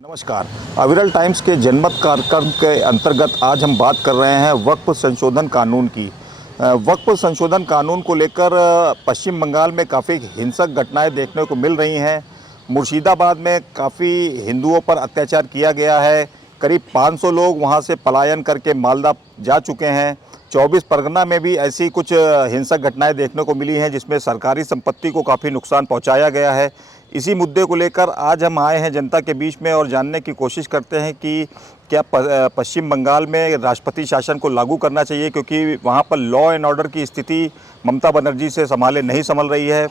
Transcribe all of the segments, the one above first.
नमस्कार। अविरल टाइम्स के जनमत कार्यक्रम के अंतर्गत आज हम बात कर रहे हैं वक्फ संशोधन कानून की। वक्फ संशोधन कानून को लेकर पश्चिम बंगाल में काफ़ी हिंसक घटनाएं देखने को मिल रही हैं। मुर्शिदाबाद में काफ़ी हिंदुओं पर अत्याचार किया गया है। करीब 500 लोग वहां से पलायन करके मालदा जा चुके हैं। 24 परगना में भी ऐसी कुछ हिंसक घटनाएं देखने को मिली हैं जिसमें सरकारी संपत्ति को काफ़ी नुकसान पहुंचाया गया है। इसी मुद्दे को लेकर आज हम आए हैं जनता के बीच में और जानने की कोशिश करते हैं कि क्या पश्चिम बंगाल में राष्ट्रपति शासन को लागू करना चाहिए, क्योंकि वहाँ पर लॉ एंड ऑर्डर की स्थिति ममता बनर्जी से नहीं संभल रही है।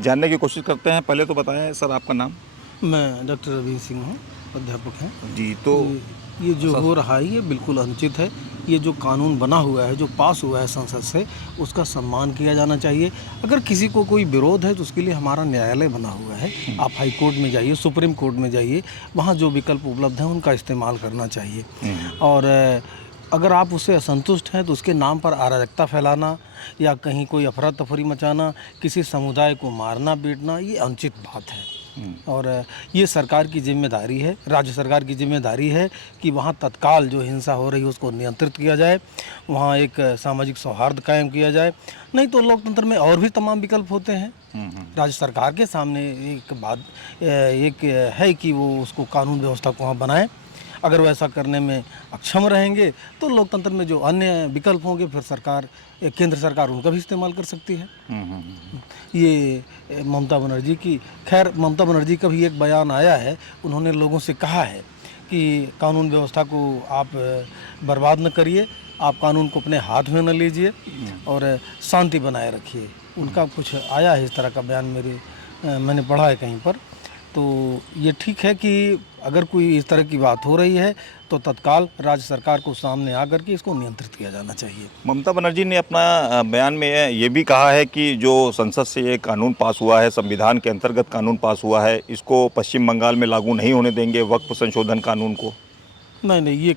जानने की कोशिश करते हैं। पहले तो बताएं सर, आपका नाम? मैं डॉक्टर रवीन सिंह हूँ, अध्यापक हैं जी। तो ये जो हो रहा है ये बिल्कुल अनुचित है। ये जो कानून बना हुआ है, जो पास हुआ है संसद से, उसका सम्मान किया जाना चाहिए। अगर किसी को कोई विरोध है तो उसके लिए हमारा न्यायालय बना हुआ है। आप हाई कोर्ट में जाइए, सुप्रीम कोर्ट में जाइए, वहाँ जो विकल्प उपलब्ध हैं उनका इस्तेमाल करना चाहिए। और अगर आप उससे असंतुष्ट हैं तो उसके नाम पर अराजकता फैलाना या कहीं कोई अफरा तफरी मचाना, किसी समुदाय को मारना पीटना, ये अनुचित बात है। और ये सरकार की जिम्मेदारी है, राज्य सरकार की जिम्मेदारी है कि वहाँ तत्काल जो हिंसा हो रही है उसको नियंत्रित किया जाए, वहाँ एक सामाजिक सौहार्द कायम किया जाए। नहीं तो लोकतंत्र में और भी तमाम विकल्प होते हैं। राज्य सरकार के सामने एक है कि वो उसको कानून व्यवस्था को वहाँ बनाए। अगर वैसा करने में अक्षम रहेंगे तो लोकतंत्र में जो अन्य विकल्प होंगे फिर केंद्र सरकार उनका भी इस्तेमाल कर सकती है। ये ममता बनर्जी का भी एक बयान आया है। उन्होंने लोगों से कहा है कि कानून व्यवस्था को आप बर्बाद न करिए, आप कानून को अपने हाथ में न लीजिए और शांति बनाए रखिए। उनका कुछ आया है इस तरह का बयान, मैंने पढ़ा है कहीं पर। तो ये ठीक है कि अगर कोई इस तरह की बात हो रही है तो तत्काल राज्य सरकार को सामने आकर के इसको नियंत्रित किया जाना चाहिए। ममता बनर्जी ने अपना बयान में ये भी कहा है कि जो संसद से ये कानून पास हुआ है, संविधान के अंतर्गत कानून पास हुआ है, इसको पश्चिम बंगाल में लागू नहीं होने देंगे वक्फ संशोधन कानून को। नहीं,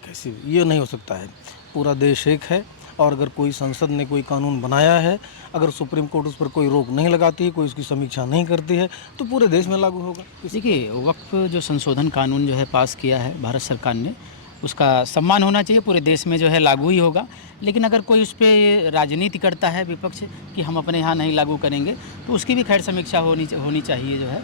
ये नहीं हो सकता है। पूरा देश एक है और अगर कोई संसद ने कोई कानून बनाया है, अगर सुप्रीम कोर्ट उस पर कोई रोक नहीं लगाती है, कोई उसकी समीक्षा नहीं करती है, तो पूरे देश में लागू होगा। देखिए, वक्फ जो संशोधन कानून जो है पास किया है भारत सरकार ने, उसका सम्मान होना चाहिए, पूरे देश में जो है लागू ही होगा। लेकिन अगर कोई उस पर राजनीति करता है विपक्ष कि हम अपने यहाँ नहीं लागू करेंगे, तो उसकी भी खैर समीक्षा होनी चाहिए जो है।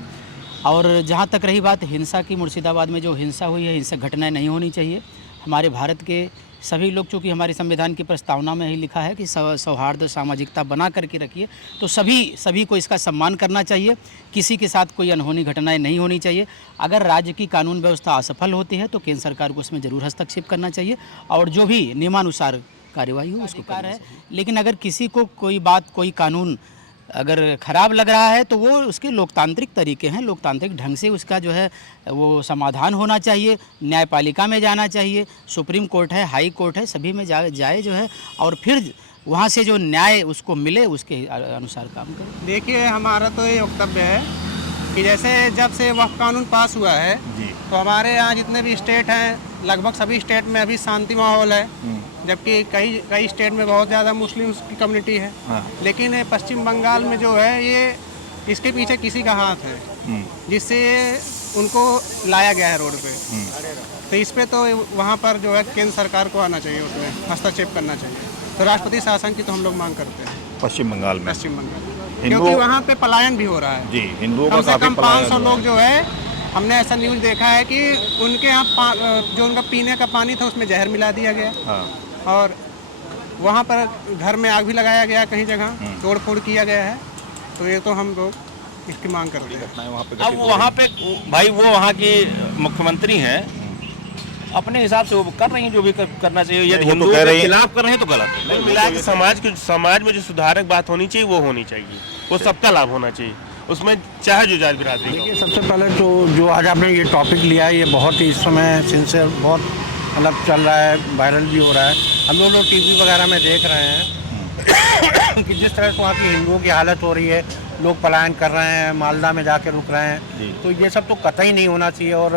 और जहाँ तक रही बात हिंसा की, मुर्शिदाबाद में जो हिंसा हुई है, हिंसक घटनाएँ नहीं होनी चाहिए। हमारे भारत के सभी लोग, चूँकि हमारे संविधान की प्रस्तावना में ही लिखा है कि सौहार्द सामाजिकता बना करके रखिए, तो सभी को इसका सम्मान करना चाहिए। किसी के साथ कोई अनहोनी घटनाएं नहीं होनी चाहिए। अगर राज्य की कानून व्यवस्था असफल होती है तो केंद्र सरकार को उसमें ज़रूर हस्तक्षेप करना चाहिए और जो भी नियमानुसार कार्यवाही हो उसको करना है। लेकिन अगर किसी को कोई कानून अगर ख़राब लग रहा है तो वो उसके लोकतांत्रिक तरीके हैं, लोकतांत्रिक ढंग से उसका जो है वो समाधान होना चाहिए। न्यायपालिका में जाना चाहिए, सुप्रीम कोर्ट है, हाई कोर्ट है, सभी में जाए जो है और फिर वहाँ से जो न्याय उसको मिले उसके अनुसार काम करें। देखिए, हमारा तो ये वक्तव्य है कि जैसे जब से वक्फ कानून पास हुआ है तो हमारे यहाँ जितने भी स्टेट हैं, लगभग सभी स्टेट में अभी शांति माहौल है, जबकि कई स्टेट में बहुत ज़्यादा मुस्लिम्स की कम्युनिटी है। लेकिन पश्चिम बंगाल में जो है ये इसके पीछे किसी का हाथ है जिससे उनको लाया गया है रोड पे। तो इस पे तो वहाँ पर जो है केंद्र सरकार को आना चाहिए, उसमें हस्तक्षेप करना चाहिए। तो राष्ट्रपति शासन की तो हम लोग मांग करते हैं पश्चिम बंगाल में, क्योंकि वहाँ पे पलायन भी हो रहा है। जी, हिंदुओं कम का से कम काफी पलायन 500 लोग जो है, हमने ऐसा न्यूज़ देखा है कि उनके यहाँ जो उनका पीने का पानी था उसमें जहर मिला दिया गया। और वहाँ पर घर में आग भी लगाया गया, कहीं जगह तोड़ फोड़ किया गया है। तो ये तो हम लोग इसकी मांग करते हैं। अब वहाँ पे भाई वो वहाँ की मुख्यमंत्री हैं, अपने हिसाब से वो कर रही हैं जो भी करना चाहिए। यदि हिंदुओं के खिलाफ कर रहे हैं तो गलत है। मिला के समाज में जो सुधारक बात होनी चाहिए वो होनी चाहिए, वो सबका लाभ होना चाहिए, उसमें चाहे जो जात बिरादरी। देखिए, सबसे पहले तो जो आज आपने ये टॉपिक लिया है, ये बहुत ही इस समय सिंसियर, बहुत मतलब चल रहा है, वायरल भी हो रहा है। हम लोग टीवी वगैरह में देख रहे हैं कि जिस तरह से वहाँ की हिंदुओं की हालत हो रही है, लोग पलायन कर रहे हैं, मालदा में जाके रुक रहे हैं। तो ये सब तो कतई नहीं होना चाहिए और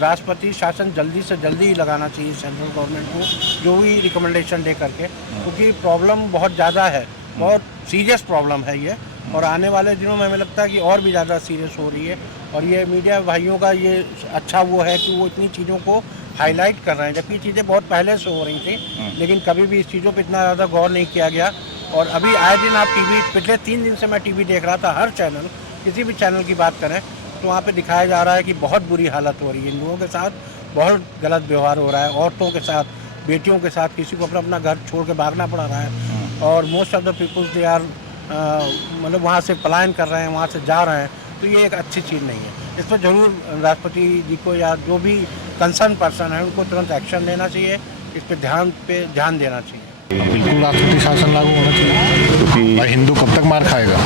राष्ट्रपति शासन जल्दी से जल्दी लगाना चाहिए सेंट्रल गवर्नमेंट को, जो भी रिकमेंडेशन दे करके, क्योंकि प्रॉब्लम बहुत ज़्यादा है, बहुत सीरियस प्रॉब्लम है ये। और आने वाले दिनों में हमें लगता है कि और भी ज़्यादा सीरियस हो रही है। और ये मीडिया भाइयों का ये अच्छा वो है कि वो इतनी चीज़ों को हाईलाइट कर रहे हैं, जबकि चीज़ें बहुत पहले से हो रही थी, लेकिन कभी भी इस चीज़ों पर इतना ज़्यादा गौर नहीं किया गया। और अभी आए दिन आप टीवी, पिछले 3 दिन से मैं टीवी देख रहा था, हर चैनल, किसी भी चैनल की बात करें तो वहाँ पे दिखाया जा रहा है कि बहुत बुरी हालत हो रही है, हिंदुओं के साथ बहुत गलत व्यवहार हो रहा है, औरतों के साथ, बेटियों के साथ, किसी को अपना घर छोड़ के भागना पड़ रहा है। और most of the peoples they are मतलब वहाँ से पलायन कर रहे हैं, वहाँ से जा रहे हैं, तो ये एक अच्छी चीज़ नहीं है। इस पर ज़रूर राष्ट्रपति जी को या जो भी कंसर्न पर्सन है उनको तुरंत एक्शन लेना चाहिए, इस पर ध्यान देना चाहिए। बिल्कुल राष्ट्रपति शासन लागू होना चाहिए, क्योंकि भाई हिंदू कब तक मार खाएगा,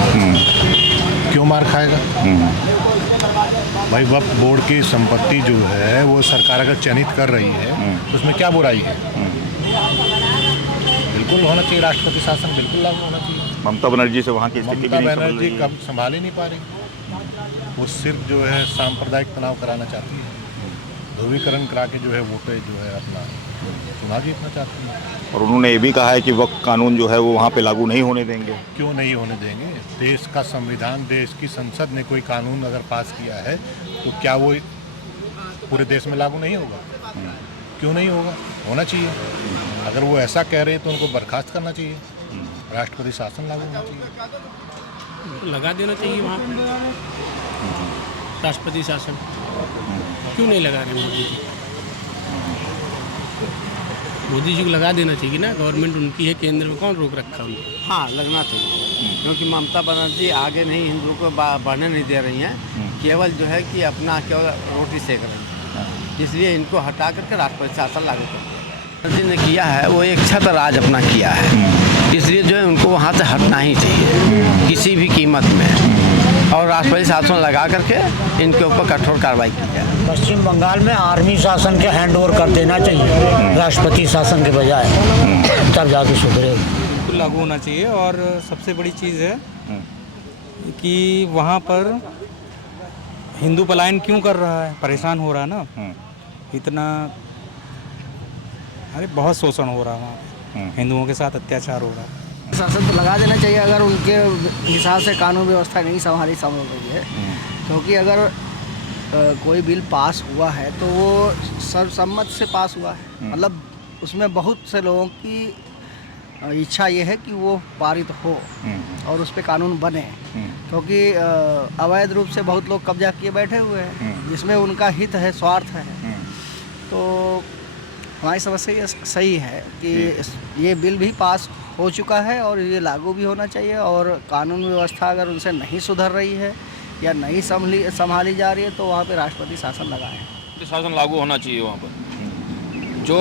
क्यों मार खाएगा? भाई वक्फ बोर्ड की संपत्ति जो है वो सरकार अगर चयनित कर रही है तो उसमें क्या बुराई है? बिल्कुल होना चाहिए, राष्ट्रपति शासन बिल्कुल लागू होना चाहिए। ममता बनर्जी से वहाँ की स्थिति भी ममता नहीं संभल बनर्जी रही है। कब संभाल ही नहीं पा रही, वो सिर्फ जो है सांप्रदायिक तनाव कराना चाहती है, ध्रुवीकरण करा के जो है वोटें जो है अपना चुनाव जीतना चाहती है। और उन्होंने ये भी कहा है कि वक्फ कानून जो है वो वहाँ पे लागू नहीं होने देंगे। क्यों नहीं होने देंगे? देश का संविधान, देश की संसद ने कोई कानून अगर पास किया है तो क्या वो पूरे देश में लागू नहीं होगा? क्यों नहीं होगा? होना चाहिए। अगर वो ऐसा कह रहे हैं तो उनको बर्खास्त करना चाहिए, राष्ट्रपति शासन लागू होना चाहिए। लगा देना चाहिए वहाँ पर राष्ट्रपति शासन। क्यों नहीं लगा रहे मोदी जी? मोदी जी को लगा देना चाहिए ना, गवर्नमेंट उनकी है, केंद्र में कौन रोक रखा उनको? हाँ, लगना चाहिए, क्योंकि ममता बनर्जी आगे नहीं, हिंदुओं को बढ़ने नहीं दे रही हैं, केवल जो है कि अपना केवल रोटी सेक रही हैं। इसलिए इनको हटा करके राष्ट्रपति शासन लागू कर बनर्जी ने किया है, वो एक छत्र राज अपना किया है, इसलिए जो है उनको वहाँ से हटना ही चाहिए किसी भी कीमत में, और राष्ट्रपति शासन लगा करके इनके ऊपर कठोर कार्रवाई की जाए। पश्चिम बंगाल में आर्मी शासन के हैंड ओवर कर देना चाहिए राष्ट्रपति शासन के बजाय, तब जाके सुधरेगा। बिल्कुल लागू होना चाहिए। और सबसे बड़ी चीज़ है कि वहाँ पर हिंदू पलायन क्यों कर रहा है, परेशान हो रहा है ना इतना, अरे बहुत शोषण हो रहा है वहाँ पे, हिंदुओं के साथ अत्याचार हो रहा है। शासन तो लगा देना चाहिए अगर उनके हिसाब से कानून व्यवस्था नहीं संभल रही है, क्योंकि अगर कोई बिल पास हुआ है तो वो सर्वसम्मत से पास हुआ है, मतलब उसमें बहुत से लोगों की इच्छा ये है कि वो पारित हो और उस पर कानून बने, क्योंकि अवैध रूप से बहुत लोग कब्जा किए बैठे हुए हैं जिसमें उनका हित है, स्वार्थ है। तो हमारी समस्या ये सही है कि ये बिल भी पास हो चुका है और ये लागू भी होना चाहिए, और कानून व्यवस्था अगर उनसे नहीं सुधर रही है या नहीं संभाली जा रही है तो वहाँ पे राष्ट्रपति शासन लगाएं। शासन लागू होना चाहिए वहाँ पर। जो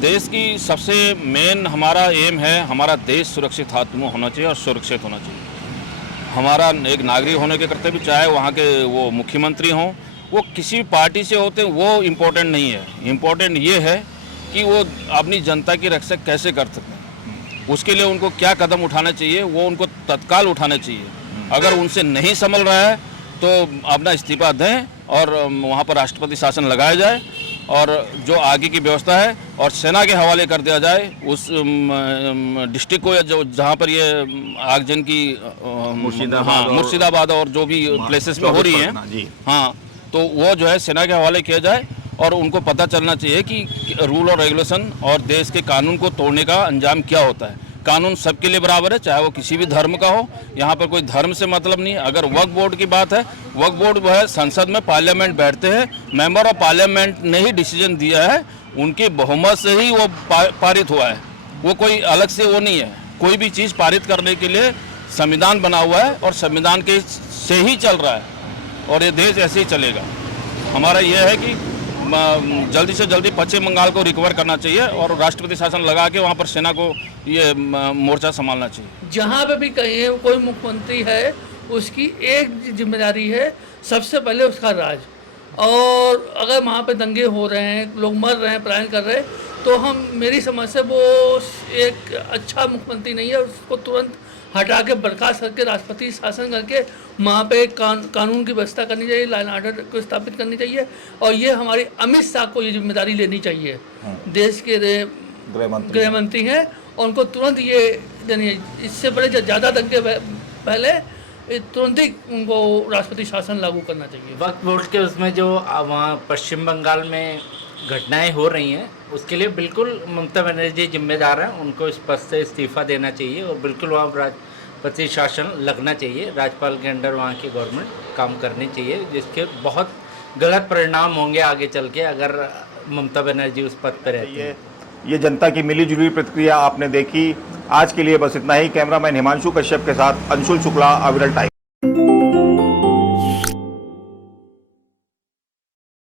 देश की सबसे मेन हमारा एम है, हमारा देश सुरक्षित हाथों होना चाहिए और सुरक्षित होना चाहिए। हमारा एक नागरिक होने के कर्तव्य, चाहे वहाँ के वो मुख्यमंत्री हों, वो किसी पार्टी से होते हैं, वो इम्पोर्टेंट नहीं है। इम्पोर्टेंट ये है कि वो अपनी जनता की रक्षा कैसे कर सकते हैं, उसके लिए उनको क्या कदम उठाना चाहिए, वो उनको तत्काल उठाना चाहिए। अगर उनसे नहीं संभल रहा है तो अपना इस्तीफा दें और वहाँ पर राष्ट्रपति शासन लगाया जाए, और जो आगे की व्यवस्था है और सेना के हवाले कर दिया जाए उस डिस्ट्रिक्ट को, या जो जहाँ पर ये आगजन की मुर्शिदाबाद और जो भी प्लेसेस पे हो रही हैं, हाँ, तो वो जो है सेना के हवाले किया जाए। और उनको पता चलना चाहिए कि रूल और रेगुलेशन और देश के कानून को तोड़ने का अंजाम क्या होता है। कानून सबके लिए बराबर है, चाहे वो किसी भी धर्म का हो, यहाँ पर कोई धर्म से मतलब नहीं है। अगर वक्फ बोर्ड की बात है, वक्फ बोर्ड वो है संसद में, पार्लियामेंट बैठते हैं, मेंबर ऑफ पार्लियामेंट ने ही डिसीजन दिया है, उनके बहुमत से ही वो पारित हुआ है, वो कोई अलग से वो नहीं है। कोई भी चीज़ पारित करने के लिए संविधान बना हुआ है और संविधान के से ही चल रहा है, और ये देश ऐसे ही चलेगा। हमारा ये है कि जल्दी से जल्दी पश्चिम बंगाल को रिकवर करना चाहिए और राष्ट्रपति शासन लगा के वहाँ पर सेना को ये मोर्चा संभालना चाहिए। जहाँ पे भी कहीं कोई मुख्यमंत्री है उसकी एक जिम्मेदारी है, सबसे पहले उसका राज। और अगर वहाँ पे दंगे हो रहे हैं, लोग मर रहे हैं, पलायन कर रहे हैं, तो मेरी समझ से वो एक अच्छा मुख्यमंत्री नहीं है, उसको तुरंत हटा के बर्खास्त करके राष्ट्रपति शासन करके वहाँ पे कानून की व्यवस्था करनी चाहिए, लाइन आर्डर को स्थापित करनी चाहिए। और ये हमारी अमित शाह को ये जिम्मेदारी लेनी चाहिए, देश के गृह मंत्री हैं, और उनको तुरंत ये देनी है। इससे बड़े ज़्यादा दंगे पहले तुरंत ही उनको राष्ट्रपति शासन लागू करना चाहिए। वक्फ बोर्ड के उसमें जो वहाँ पश्चिम बंगाल में घटनाएं हो रही हैं उसके लिए बिल्कुल ममता बनर्जी जिम्मेदार हैं। उनको इस पद से इस्तीफा देना चाहिए और बिल्कुल वहाँ राष्ट्रपति शासन लगना चाहिए। राज्यपाल के अंडर वहाँ की गवर्नमेंट काम करनी चाहिए, जिसके बहुत गलत परिणाम होंगे आगे चल के अगर ममता बनर्जी उस पद पर रहती है। ये जनता की मिली जुली प्रतिक्रिया आपने देखी। आज के लिए बस इतना ही। कैमरामैन हिमांशु कश्यप के साथ अंशुल शुक्ला, अविरल टाइम।